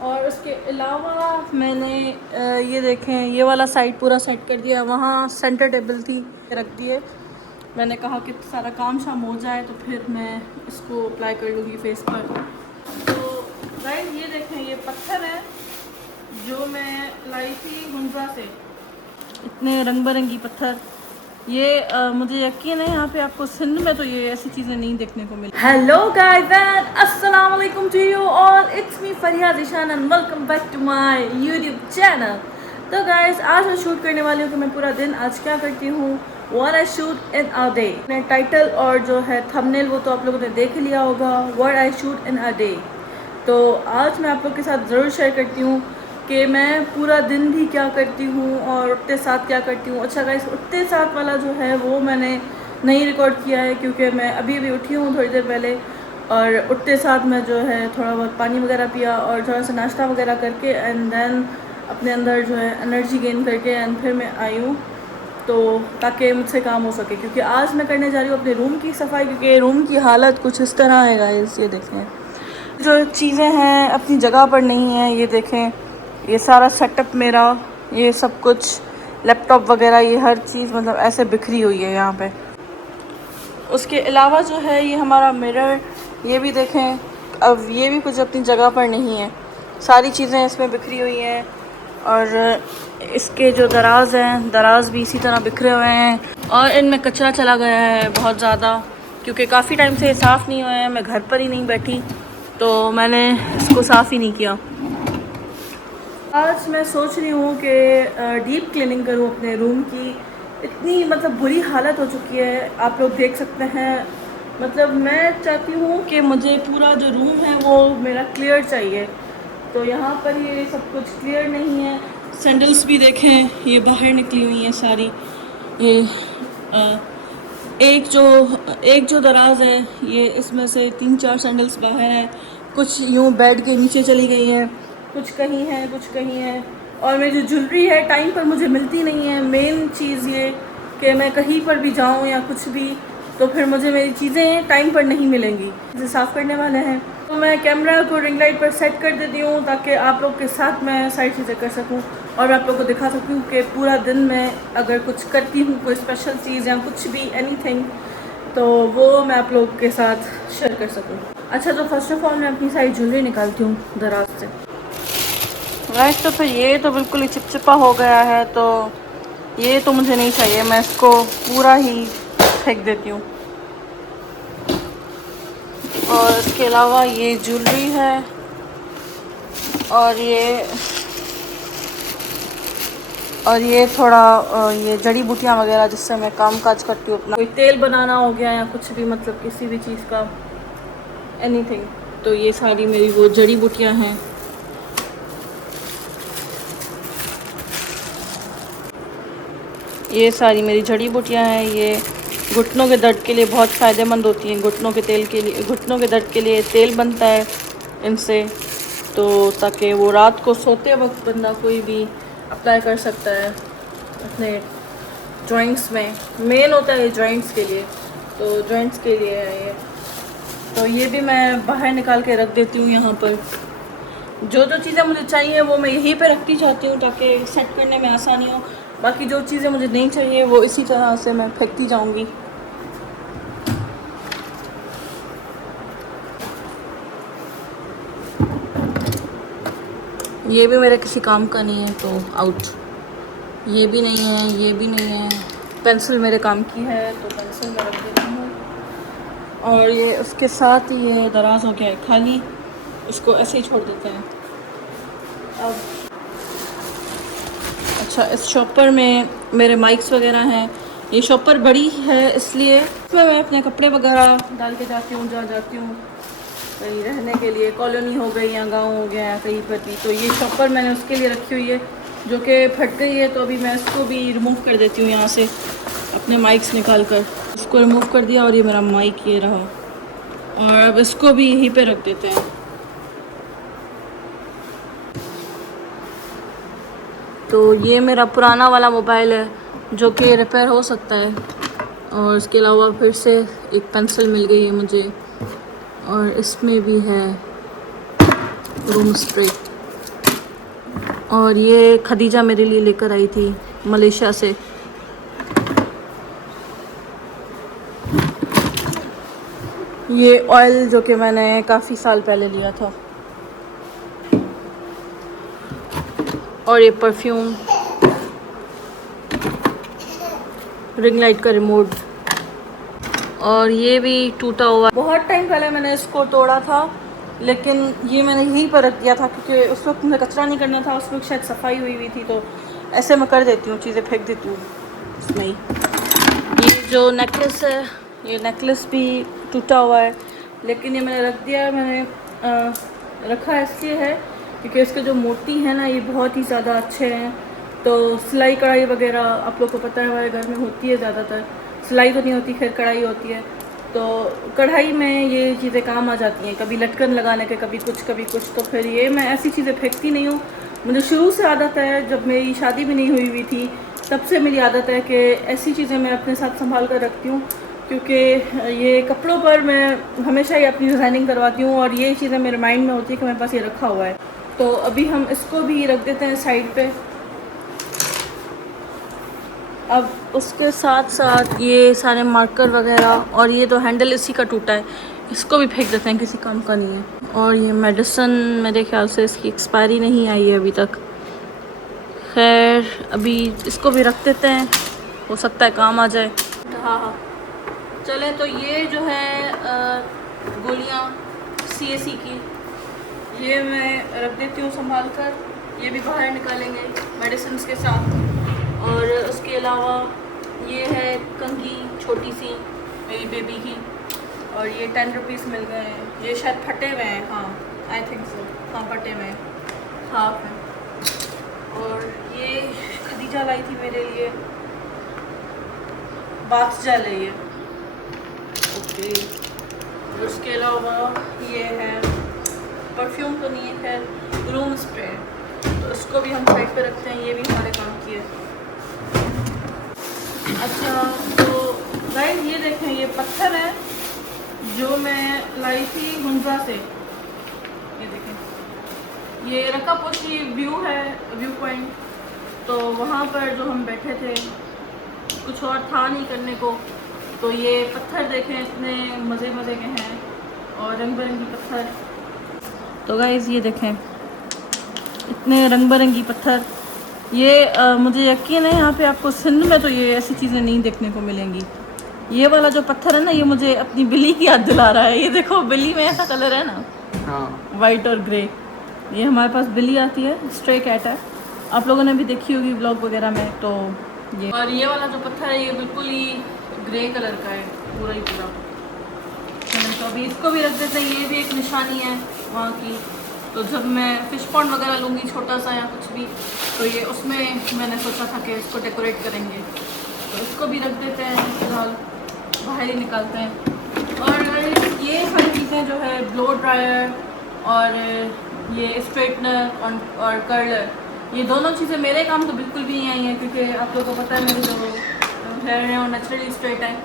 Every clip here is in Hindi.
और उसके अलावा मैंने ये देखें, ये वाला साइड पूरा सेट कर दिया। वहाँ सेंटर टेबल थी, रख दिए। मैंने कहा कि सारा काम शाम हो जाए तो फिर मैं इसको अप्लाई कर लूँगी फेस पर। तो गाइस ये देखें, ये पत्थर है जो मैं लाई थी हुंजा से। इतने रंग बिरंगी पत्थर। ये मुझे यकीन है यहाँ पे आपको सिंध में तो ये ऐसी चीज़ें नहीं देखने को मिली। हेलो गाइस एंड अस्सलाम वालेकुम to you all, it's me Fariya Zeeshan and welcome back to my YouTube channel. तो गाइस आज मैं शूट करने वाली हूँ कि मैं पूरा दिन आज क्या करती हूँ, what I shoot in a day. अपने टाइटल और जो है थंबनेल वो तो आप लोगों ने देख लिया होगा, what I shoot in a day. तो आज मैं आप लोग के साथ ज़रूर शेयर करती हूँ कि मैं पूरा दिन भी क्या करती हूँ और उठते साथ क्या करती हूँ। अच्छा गाइस, उठते साथ वाला जो है वो मैंने नहीं रिकॉर्ड किया है क्योंकि मैं अभी उठी हूँ थोड़ी देर पहले। और उठते साथ मैं जो है थोड़ा बहुत पानी वगैरह पिया और थोड़ा सा नाश्ता वगैरह करके एंड देन अपने अंदर जो है एनर्जी गेन करके एंड फिर मैं आई हूँ, तो ताकि मुझसे काम हो सके। क्योंकि आज मैं करने जा रही हूँ अपने रूम की सफाई, क्योंकि रूम की हालत कुछ इस तरह है गाइस। ये देखें, जो चीज़ें हैं अपनी जगह पर नहीं है। ये देखें, ये सारा सेटअप मेरा, ये सब कुछ लैपटॉप वगैरह, ये हर चीज़ मतलब ऐसे बिखरी हुई है यहाँ पे। उसके अलावा जो है ये हमारा मिरर, ये भी देखें, अब ये भी कुछ अपनी जगह पर नहीं है। सारी चीज़ें इसमें बिखरी हुई हैं। और इसके जो दराज हैं, दराज भी इसी तरह बिखरे हुए हैं। और इनमें कचरा चला गया है बहुत ज़्यादा, क्योंकि काफ़ी टाइम से साफ़ नहीं हुए हैं। मैं घर पर ही नहीं बैठी तो मैंने इसको साफ़ ही नहीं किया। आज मैं सोच रही हूँ कि डीप क्लीनिंग करूँ अपने रूम की। इतनी मतलब बुरी हालत हो चुकी है, आप लोग देख सकते हैं। मतलब मैं चाहती हूँ कि मुझे पूरा जो रूम है वो मेरा क्लियर चाहिए। तो यहाँ पर ये सब कुछ क्लियर नहीं है। सैंडल्स भी देखें, ये बाहर निकली हुई हैं सारी। ये एक जो दराज है, ये इसमें से 3-4 सैंडल्स बाहर हैं। कुछ यूँ बेड के नीचे चली गई हैं, कुछ कहीं है, कुछ कहीं है। और मेरी जो ज्वेलरी है टाइम पर मुझे मिलती नहीं है। मेन चीज़ ये कि मैं कहीं पर भी जाऊँ या कुछ भी, तो फिर मुझे मेरी चीज़ें टाइम पर नहीं मिलेंगी। इसे साफ़ करने वाले हैं तो मैं कैमरा को रिंग लाइट पर सेट कर देती हूँ ताकि आप लोग के साथ मैं सारी चीज़ें कर सकूँ और मैं आप लोग को दिखा सकूँ कि पूरा दिन मैं अगर कुछ करती हूँ, कोई स्पेशल चीज़ या कुछ भी एनीथिंग, तो वो मैं आप लोग के साथ शेयर कर सकूँ। अच्छा, तो फर्स्ट ऑफ ऑल मैं अपनी सारी ज्वेलरी निकालती हूँ दराज से। राइट, तो फिर ये तो बिल्कुल ही चिपचिपा हो गया है, तो ये तो मुझे नहीं चाहिए। मैं इसको पूरा ही फेंक देती हूँ। और इसके अलावा ये ज्वेलरी है और ये थोड़ा ये जड़ी बूटियाँ वगैरह जिससे मैं काम काज करती हूँ अपना। कोई तेल बनाना हो गया या कुछ भी, मतलब किसी भी चीज़ का एनीथिंग, तो ये सारी मेरी वो जड़ी बूटियाँ हैं। ये सारी मेरी जड़ी बूटियाँ हैं। ये घुटनों के दर्द के लिए बहुत फ़ायदेमंद होती हैं। घुटनों के दर्द के लिए तेल बनता है इनसे, तो ताकि वो रात को सोते वक्त बंदा कोई भी अप्लाई कर सकता है अपने जॉइंट्स में। मेन होता है ये जॉइंट्स के लिए, तो जॉइंट्स के लिए है ये। तो ये भी मैं बाहर निकाल के रख देती हूँ यहाँ पर। जो चीज़ें मुझे चाहिए वो मैं यहीं पे रखती चाहती हूँ ताकि सेट करने में आसानी हो। बाकी जो चीज़ें मुझे नहीं चाहिए वो इसी तरह से मैं फेंकती जाऊँगी। ये भी मेरे किसी काम का नहीं है तो आउट। ये भी नहीं है, ये भी नहीं है। पेंसिल मेरे काम की है तो पेंसिल मैं रख देती हूँ। और ये उसके साथ ही ये दराज हो गया है खाली, इसको ऐसे ही छोड़ देते हैं। अब अच्छा, इस शॉपर में मेरे माइक्स वगैरह हैं। ये शॉपर बड़ी है इसलिए इसमें मैं अपने कपड़े वगैरह डाल के जाती हूँ जहाँ जाती हूँ, कहीं रहने के लिए, कॉलोनी हो गई या गांव हो गया या कहीं पर भी। तो ये शॉपर मैंने उसके लिए रखी हुई है जो कि फट गई है, तो अभी मैं इसको भी रिमूव कर देती हूँ यहाँ से अपने माइक्स निकाल कर। इसको रिमूव कर दिया और ये मेरा माइक ये रहा, और अब इसको भी यहीं पे रख देते हैं। तो ये मेरा पुराना वाला मोबाइल है जो कि रिपेयर हो सकता है। और इसके अलावा फिर से एक पेंसिल मिल गई है मुझे, और इसमें भी है रूम स्प्रे। और ये खदीजा मेरे लिए लेकर आई थी मलेशिया से। ये ऑयल जो कि मैंने काफ़ी साल पहले लिया था। और ये परफ्यूम, रिंग लाइट का रिमोट, और ये भी टूटा हुआ। बहुत टाइम पहले मैंने इसको तोड़ा था, लेकिन ये मैंने यहीं पर रख दिया था क्योंकि उस वक्त मुझे कचरा नहीं करना था। उस वक्त शायद सफाई हुई थी, तो ऐसे मैं कर देती हूँ, चीज़ें फेंक देती हूँ इसमें ही। ये जो नेकलेस है, ये नेकलेस भी टूटा हुआ है, लेकिन ये मैंने रख दिया है। मैंने रखा इसलिए है क्योंकि इसके जो मोती हैं ना, ये बहुत ही ज़्यादा अच्छे हैं। तो सिलाई कढ़ाई वगैरह आप लोग को पता है हमारे घर में होती है ज़्यादातर। सिलाई तो नहीं होती, खैर कढ़ाई होती है। तो कढ़ाई में ये चीज़ें काम आ जाती हैं, कभी लटकन लगाने के, कभी कुछ कभी कुछ। तो फिर ये मैं ऐसी चीज़ें फेंकती नहीं हूँ। मुझे शुरू से आदत है, जब मेरी शादी भी नहीं हुई थी तब से मेरी आदत है कि ऐसी चीज़ें मैं अपने साथ संभाल कर रखती हूँ, क्योंकि ये कपड़ों पर मैं हमेशा ही अपनी डिज़ाइनिंग करवाती हूँ और ये चीज़ें मेरे माइंड में होती है कि मेरे पास ये रखा हुआ है। तो अभी हम इसको भी रख देते हैं साइड पे। अब उसके साथ साथ ये सारे मार्कर वगैरह, और ये तो हैंडल इसी का टूटा है, इसको भी फेंक देते हैं, किसी काम का नहीं है। और ये मेडिसिन मेरे ख्याल से इसकी एक्सपायरी नहीं आई है अभी तक। खैर अभी इसको भी रख देते हैं, हो सकता है काम आ जाए। हाँ, चले। तो ये जो है गोलियाँ CAC की, ये मैं रख देती हूँ संभाल कर। ये भी बाहर निकालेंगे मेडिसिन के साथ। और उसके अलावा ये है कंघी छोटी सी मेरी बेबी की, और ये 10 रुपीज़ मिल गए हैं। ये शायद फटे हुए हैं, हाँ आई थिंक सो, हाँ फटे हुए हैं, हाफ हैं। और ये खदीजा लाई थी मेरे लिए, बाथ जेल है ये, ओके। और उसके अलावा ये है परफ्यूम तो नहीं है, खैर रूम स्प्रे, तो इसको भी हम साइड पे रखते हैं। ये भी हमारे काम की है। अच्छा, तो गाइस ये देखें, ये पत्थर है जो मैं लाई थी हुंजा से। ये देखें, ये रकापोशी व्यू है, व्यू पॉइंट। तो वहाँ पर जो हम बैठे थे, कुछ और था नहीं करने को, तो ये पत्थर देखें, इतने मज़े मज़े के हैं और रंग बिरंगी पत्थर। तो गाइस ये देखें, इतने रंग बिरंगी पत्थर। ये मुझे यकीन है यहाँ पे आपको सिंध में तो ये ऐसी चीज़ें नहीं देखने को मिलेंगी। ये वाला जो पत्थर है ना, ये मुझे अपनी बिल्ली की याद दिला रहा है। ये देखो, बिल्ली में ऐसा कलर है ना, हाँ, वाइट और ग्रे। ये हमारे पास बिल्ली आती है, स्ट्रे कैट है, आप लोगों ने भी देखी होगी व्लॉग वगैरह में। तो ये, और ये वाला जो पत्थर है, ये बिल्कुल ही ग्रे कलर का है, पूरा ही पूरा। तो अभी इसको भी रख देते हैं। ये भी एक निशानी है वहाँ की। तो जब मैं फ़िश पॉन्ड वगैरह लूँगी छोटा सा या कुछ भी, तो ये उसमें मैंने सोचा था कि इसको डेकोरेट करेंगे, तो इसको भी रख देते हैं। फिलहाल बाहर ही निकालते हैं। और ये सारी चीज़ें जो है, ब्लो ड्रायर और ये स्ट्रेटनर और कर्लर, ये दोनों चीज़ें मेरे काम तो बिल्कुल भी नहीं आई हैं, क्योंकि आप लोगों को पता है मेरे जो हेयर हैं वो नेचुरली स्ट्रेट है,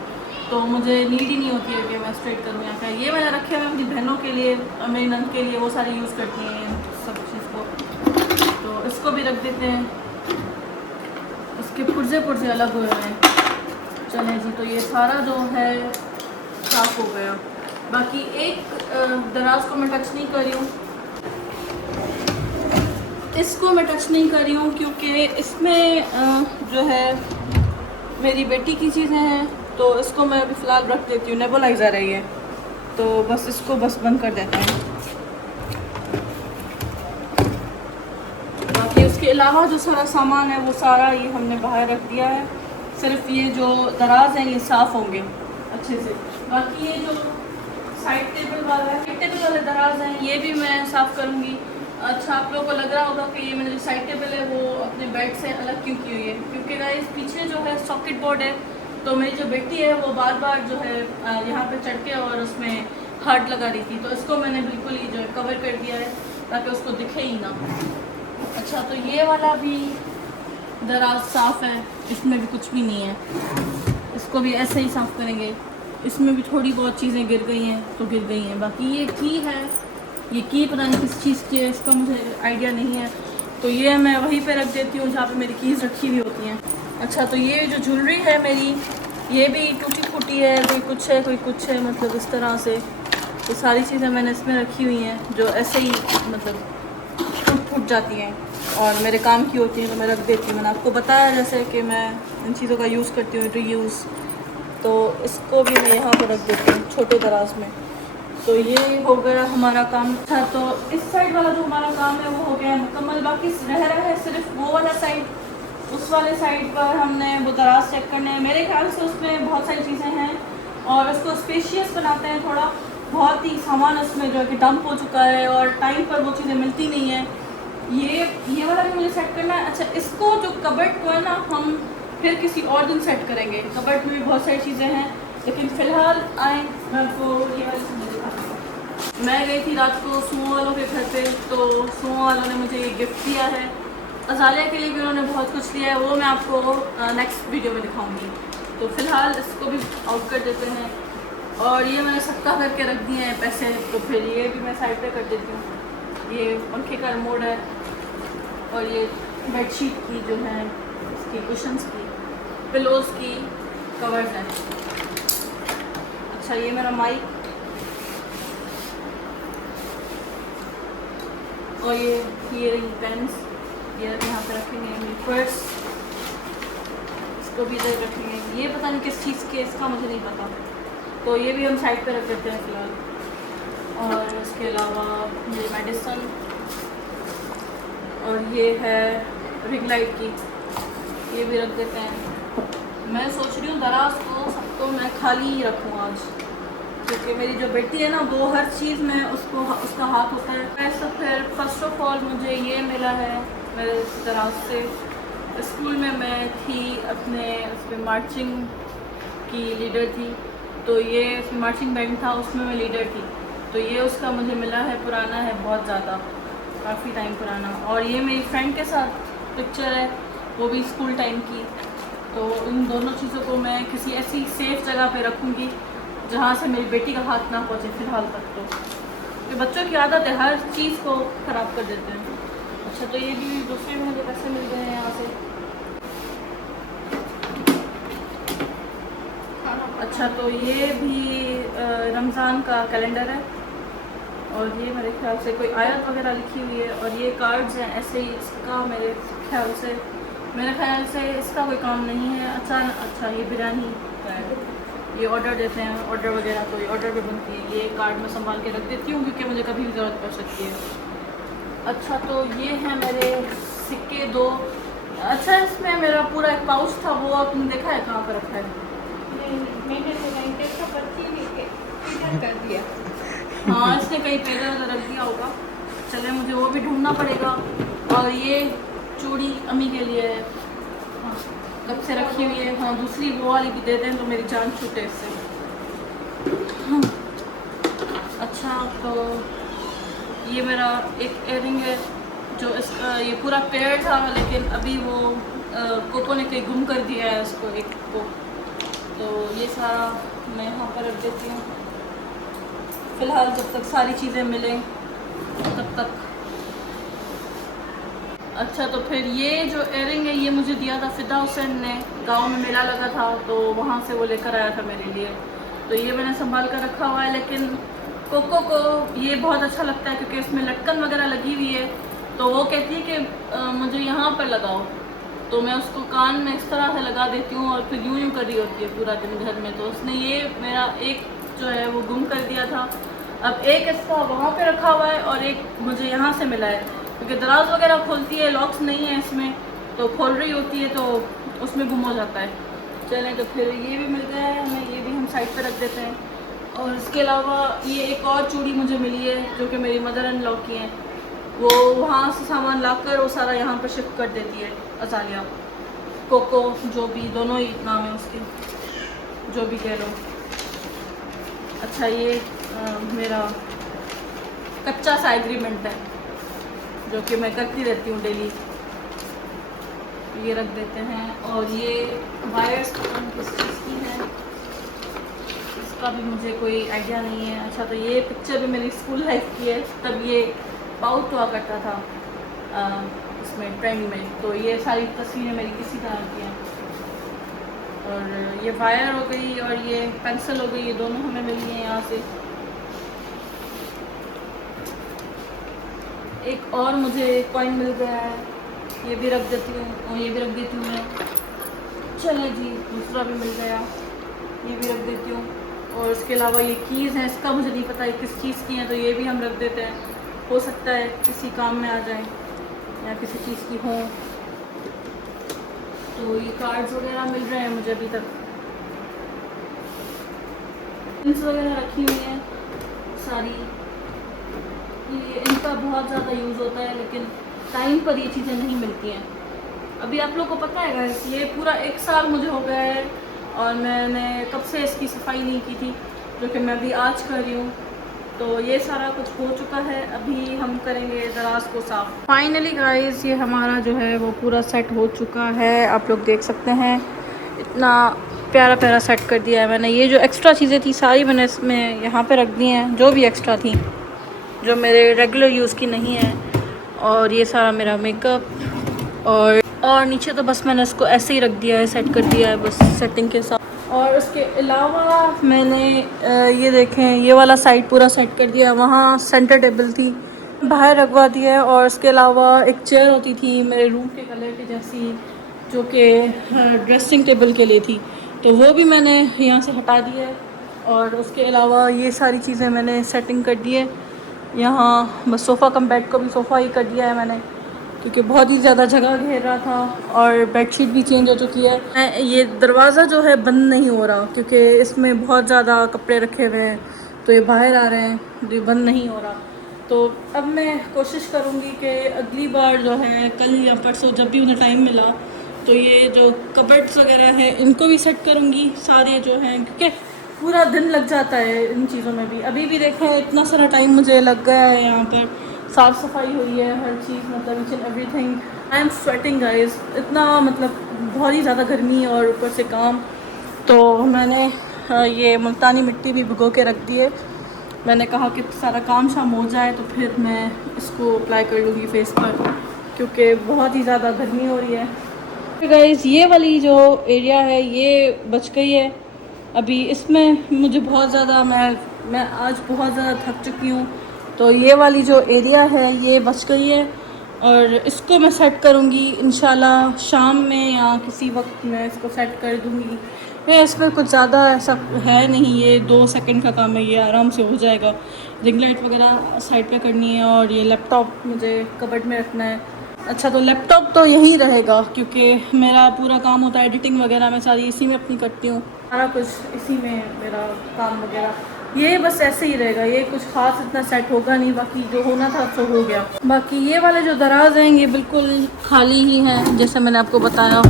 तो मुझे नीड ही नहीं होती है कि मैं स्ट्रेट करूँ या क्या। ये मैंने रखे हुए अपनी बहनों के लिए, मेरी नंद के लिए, वो सारे यूज़ करती हैं सब चीज़ को। तो इसको भी रख देते हैं, इसके पुर्जे अलग हुए हैं। चलें जी, तो ये सारा जो है साफ हो गया। बाकी एक दराज को मैं टच नहीं कर रही हूँ, इसको मैं टच नहीं कर रही हूँ, क्योंकि इसमें जो है मेरी बेटी की चीज़ें हैं, तो इसको मैं अभी फ़िलहाल रख देती हूँ। नेबुलाइज़र है ये, तो बस इसको बस बंद कर देते हैं। बाकी उसके अलावा जो सारा सामान है वो सारा ये हमने बाहर रख दिया है। सिर्फ ये जो दराज हैं ये साफ़ होंगे अच्छे से। बाकी ये जो साइड टेबल वाले दराज हैं, ये भी मैं साफ़ करूँगी। अच्छा, आप लोगों को लग रहा होगा कि ये मेरी जो साइड टेबल है वो अपने बेड से अलग क्यों की हुई है, क्योंकि गाइस पीछे जो है सॉकेट बोर्ड है, तो मेरी जो बेटी है वो बार बार जो है यहाँ पे चढ़ के और उसमें हार्ट लगा रही थी, तो इसको मैंने बिल्कुल ही जो है कवर कर दिया है ताकि उसको दिखे ही ना। अच्छा, तो ये वाला भी दराज साफ़ है, इसमें भी कुछ भी नहीं है, इसको भी ऐसे ही साफ़ करेंगे। इसमें भी थोड़ी बहुत चीज़ें गिर गई हैं तो गिर गई हैं। बाकी ये की है, ये की पता नहीं किस चीज़ की है, इसका मुझे आइडिया नहीं है। तो ये मैं वहीं पे रख देती हूँ जहाँ पे मेरी कीज़ रखी हुई होती हैं। अच्छा, तो ये जो ज्वेलरी है मेरी, ये भी टूटी फूटी है, कोई कुछ है कोई कुछ है, मतलब इस तरह से। तो सारी चीज़ें मैंने इसमें रखी हुई हैं जो ऐसे ही मतलब टूट फूट जाती हैं और मेरे काम की होती हैं, तो मैं रख देती हूँ। मैंने आपको बताया जैसे कि मैं इन चीज़ों का यूज़ करती हूँ, रीयूज़। तो इसको भी मैं यहाँ पर रख देती हूँ छोटे दराज में। तो ये हो गया हमारा काम। अच्छा, तो इस साइड वाला जो हमारा काम है वो हो गया मुकम्मल। बाकी रह रहा है सिर्फ वो वाला साइड। उस वाले साइड पर हमने वो दराज चेक करने हैं। मेरे ख्याल से उसमें बहुत सारी चीज़ें हैं और उसको स्पेशियस बनाते हैं थोड़ा। बहुत ही सामान उसमें जो है कि डंप हो चुका है और टाइम पर वो चीज़ें मिलती नहीं हैं। ये वाला भी मुझे सेट करना है। अच्छा, इसको जो कबर्ड को है ना, हम फिर किसी और दिन सेट करेंगे। कबर्ड में भी बहुत सारी चीज़ें हैं, लेकिन फ़िलहाल आए मैं आपको ये वाली चीज़ें दिखाती हूँ। मैं गई थी रात को सुमो वालों के घर पे, तो सुमो वालों ने मुझे ये गिफ्ट दिया है। अज़ालिया के लिए भी उन्होंने बहुत कुछ दिया है, वो मैं आपको नेक्स्ट वीडियो में दिखाऊंगी। तो फ़िलहाल इसको भी आउट कर देते हैं। और ये मैंने सबका करके रख दिए हैं पैसे, तो फिर ये भी मैं साइड पे कर देती हूँ। ये पंखे का रिमोट है और ये बेडशीट की जो है इसकी कुशन्स की, पिलोज़ की कवर्स हैं। अच्छा, ये मेरा माइक और ये ईयरिंग पेन्स ये यहाँ पे रखेंगे। मेरी पर्स, इसको भी इधर रखेंगे। ये पता नहीं किस चीज़ के, इसका मुझे नहीं पता, तो ये भी हम साइड पे रख देते हैं फ़िलहाल। और इसके अलावा ये मेडिसन और ये है रिंग लाइट की, ये भी रख देते हैं। मैं सोच रही हूँ दराज को सबको मैं खाली ही रखूँ आज, क्योंकि मेरी जो बेटी है ना, वो हर चीज़ में उसका हाथ होता है। ऐसा फिर फर्स्ट ऑफ ऑल मुझे ये मिला है मेरे दराज से। स्कूल में मैं थी अपने उसमें मार्चिंग की लीडर थी, तो ये मार्चिंग बैंड था, उसमें मैं लीडर थी। तो ये उसका मुझे मिला है, पुराना है बहुत ज़्यादा, काफ़ी टाइम पुराना। और ये मेरी फ्रेंड के साथ पिक्चर है, वो भी स्कूल टाइम की। तो इन दोनों चीज़ों को मैं किसी ऐसी सेफ़ जगह पे रखूँगी जहाँ से मेरी बेटी का हाथ ना पहुँचे फ़िलहाल तक। तो ये बच्चों की आदत है, हर चीज़ को ख़राब कर देते हैं। अच्छा, तो ये भी दूसरे में मुझे पैसे मिल गए हैं यहाँ से। अच्छा, तो ये भी रमज़ान का कैलेंडर है और ये मेरे ख्याल से कोई आयत वगैरह लिखी हुई है। और ये कार्ड्स हैं ऐसे ही, इसका मेरे ख्याल से इसका कोई काम नहीं है। अच्छा, ये बिरयानी का है, ये ऑर्डर देते हैं, ऑर्डर वगैरह, तो ये ऑर्डर पे बनती है। ये कार्ड मैं संभाल के रख देती हूँ क्योंकि मुझे कभी भी ज़रूरत पड़ सकती है। अच्छा, तो ये हैं मेरे सिक्के 2। अच्छा, इसमें मेरा पूरा एक पाउच था, वो आपने देखा है कहाँ पर रखा है? मैंने तो बैंक का पर्ची इधर कर दिया। हाँ, इसने कहीं पहले उधर रख दिया होगा। चले, मुझे वो भी ढूंढना पड़ेगा। और ये चूड़ी अम्मी के लिए है, हाँ, कब से रखी हुई है। हाँ, दूसरी वो वाली भी दे दें तो मेरी जान छूटे इससे। हाँ। अच्छा, तो ये मेरा एक इयरिंग है जो इसका ये पूरा पेयर था, लेकिन अभी वो कोको ने कहीं गुम कर दिया है उसको, एक को। तो ये सारा मैं यहाँ पर रख देती हूँ फ़िलहाल, जब तक सारी चीज़ें मिलें तब तक। अच्छा, तो फिर ये जो इयरिंग है ये मुझे दिया था फ़िदा हुसैन ने, गांव में मेला लगा था तो वहाँ से वो लेकर आया था मेरे लिए। तो ये मैंने संभाल कर रखा हुआ है, लेकिन कोको को ये बहुत अच्छा लगता है क्योंकि इसमें लटकन वगैरह लगी हुई है। तो वो कहती है कि मुझे यहाँ पर लगाओ, तो मैं उसको कान में इस तरह से लगा देती हूँ और फिर यूँ कर रही होती है पूरा दिन घर में। तो उसने ये मेरा एक जो है वो गुम कर दिया था। अब एक इसका वहाँ पे रखा हुआ है और एक मुझे यहाँ से मिला है, क्योंकि दराज वगैरह खोलती है, लॉक्स नहीं है इसमें, तो खोल रही होती है तो उसमें गुम हो जाता है। चलें, तो फिर ये भी मिल गया है हमें, ये भी हम साइड पे रख देते हैं। और इसके अलावा ये एक और चूड़ी मुझे मिली है जो कि मेरी मदर इन लॉ की है, वो वहाँ से सामान लाकर वो सारा यहाँ पर शिफ्ट कर देती है। अज़ालिया, कोको, जो भी, दोनों ही नाम है उसके, जो भी कह लो। अच्छा, ये मेरा कच्चा सा एग्रीमेंट है जो कि मैं करती रहती हूँ डेली, ये रख देते हैं। और ये वायर्स किस चीज़ की है इसका भी मुझे कोई आइडिया नहीं है। अच्छा, तो ये पिक्चर भी मेरी स्कूल लाइफ की है, तब ये पाउट हुआ करता था, इसमें ट्रेंड में। तो ये सारी तस्वीरें मेरी किसी तरह की हैं। और ये वायर हो गई और ये पेंसिल हो गई, ये दोनों हमें मिली हैं यहाँ से। एक और मुझे कॉइन मिल गया है, ये भी रख देती हूँ और ये भी रख देती हूँ मैं। चले जी, दूसरा भी मिल गया, ये भी रख देती हूँ। और इसके अलावा ये कीज़ हैं, इसका मुझे नहीं पता है किस चीज़ की हैं, तो ये भी हम रख देते हैं। हो सकता है किसी काम में आ जाए या किसी चीज़ की हो। तो ये कार्ड्स वगैरह मिल रहे हैं मुझे अभी तक। पेंस वगैरह रखी हुई हैं सारी, ये इनका बहुत ज़्यादा यूज़ होता है, लेकिन टाइम पर ये चीज़ें नहीं मिलती हैं। अभी आप लोगों को पता है गाइस, ये पूरा 1 साल मुझे हो गया है और मैंने कब से इसकी सफाई नहीं की थी, जो कि मैं अभी आज कर रही हूँ। तो ये सारा कुछ हो चुका है, अभी हम करेंगे दराज को साफ़। फाइनली गाइस, ये हमारा जो है वो पूरा सेट हो चुका है। आप लोग देख सकते हैं इतना प्यारा प्यारा सेट कर दिया है मैंने। ये जो एक्स्ट्रा चीज़ें थी सारी मैंने इसमें यहाँ पे रख दी हैं, जो भी एक्स्ट्रा थी जो मेरे रेगुलर यूज़ की नहीं है। और ये सारा मेरा मेकअप और नीचे तो बस मैंने इसको ऐसे ही रख दिया है, सेट कर दिया है बस सेटिंग के साथ। और उसके अलावा मैंने ये देखें, ये वाला साइड पूरा सेट कर दिया है। वहाँ सेंटर टेबल थी, बाहर रखवा दिया है। और उसके अलावा एक चेयर होती थी मेरे रूम के कलर की जैसी, जो कि ड्रेसिंग टेबल के लिए थी, तो वो भी मैंने यहाँ से हटा दिया है। और उसके अलावा ये सारी चीज़ें मैंने सेटिंग कर दी है यहाँ। बस सोफ़ा कम बेड को भी सोफ़ा ही कर दिया है मैंने, क्योंकि बहुत ही ज़्यादा जगह घेर रहा था। और बेडशीट भी चेंज हो चुकी है। ये दरवाज़ा जो है बंद नहीं हो रहा, क्योंकि इसमें बहुत ज़्यादा कपड़े रखे हुए हैं, तो ये बाहर आ रहे हैं, तो ये बंद नहीं हो रहा। तो अब मैं कोशिश करूँगी कि अगली बार जो है कल या परसों जब भी उन्हें टाइम मिला, तो ये जो कबर्ड्स वगैरह हैं इनको भी सेट करूँगी सारे जो हैं, क्योंकि पूरा दिन लग जाता है इन चीज़ों में भी। अभी भी देखें इतना सारा टाइम मुझे लग गया है। यहाँ पर साफ़ सफाई हुई है, हर चीज़, मतलब each and everything. I am sweating guys, इतना मतलब बहुत ही ज़्यादा गर्मी और ऊपर से काम। तो मैंने ये मुल्तानी मिट्टी भी भिगो के रख दी है। मैंने कहा कि सारा काम शाम हो जाए तो फिर मैं इसको अप्लाई कर लूँगी फेस पर, क्योंकि बहुत ही ज़्यादा गर्मी हो रही है। तो गाइस, ये वाली जो एरिया है ये बच गई है अभी। इसमें मुझे बहुत ज़्यादा मैं आज बहुत ज़्यादा थक चुकी हूँ, तो ये वाली जो एरिया है ये बच गई है। और इसको मैं सेट करूँगी इंशाल्लाह शाम में या किसी वक्त मैं इसको सेट कर दूँगी। मैं इसमें कुछ ज़्यादा ऐसा है नहीं, ये 2 सेकंड का काम है, ये आराम से हो जाएगा। रिंग लाइट वगैरह साइड पे करनी है और ये लैपटॉप मुझे कबर्ड में रखना है। अच्छा, तो लैपटॉप तो यहीं रहेगा, क्योंकि मेरा पूरा काम होता है एडिटिंग वगैरह, मैं सारी इसी में अपनी करती हूँ, सारा कुछ इसी में मेरा काम वगैरह। ये बस ऐसे ही रहेगा, ये कुछ ख़ास इतना सेट होगा नहीं, बाकी जो होना था तो हो गया। बाकी ये वाले जो दराज हैं ये बिल्कुल खाली ही हैं, जैसे मैंने आपको बताया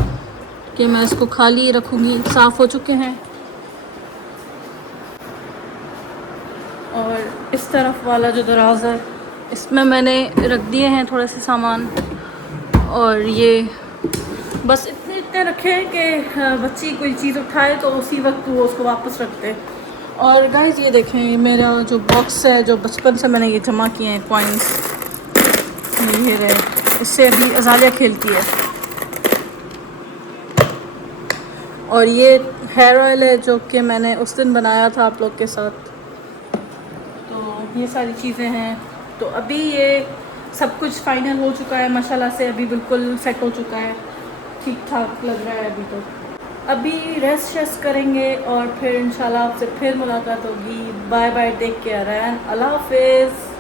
कि मैं इसको खाली रखूँगी। साफ़ हो चुके हैं। और इस तरफ वाला जो दराज है इसमें मैंने रख दिए हैं थोड़े से सामान, और ये बस इतने रखे हैं कि बच्ची कोई चीज़ उठाए तो उसी वक्त वो उसको वापस रखते। और गाइस, ये देखें मेरा जो बॉक्स है, जो बचपन से मैंने ये जमा किए हैं कॉइन्स, ये रहे, इससे अभी अज़ालिया खेलती है। और ये हेयर ऑयल है जो कि मैंने उस दिन बनाया था आप लोग के साथ। तो ये सारी चीज़ें हैं। तो अभी ये सब कुछ फाइनल हो चुका है माशाल्लाह से, अभी बिल्कुल सेट हो चुका है, ठीक ठाक लग रहा है अभी। तो अभी रेस्ट करेंगे और फिर इंशाल्लाह आपसे फिर मुलाकात होगी। Bye bye, take care and अल्लाह हाफिज़।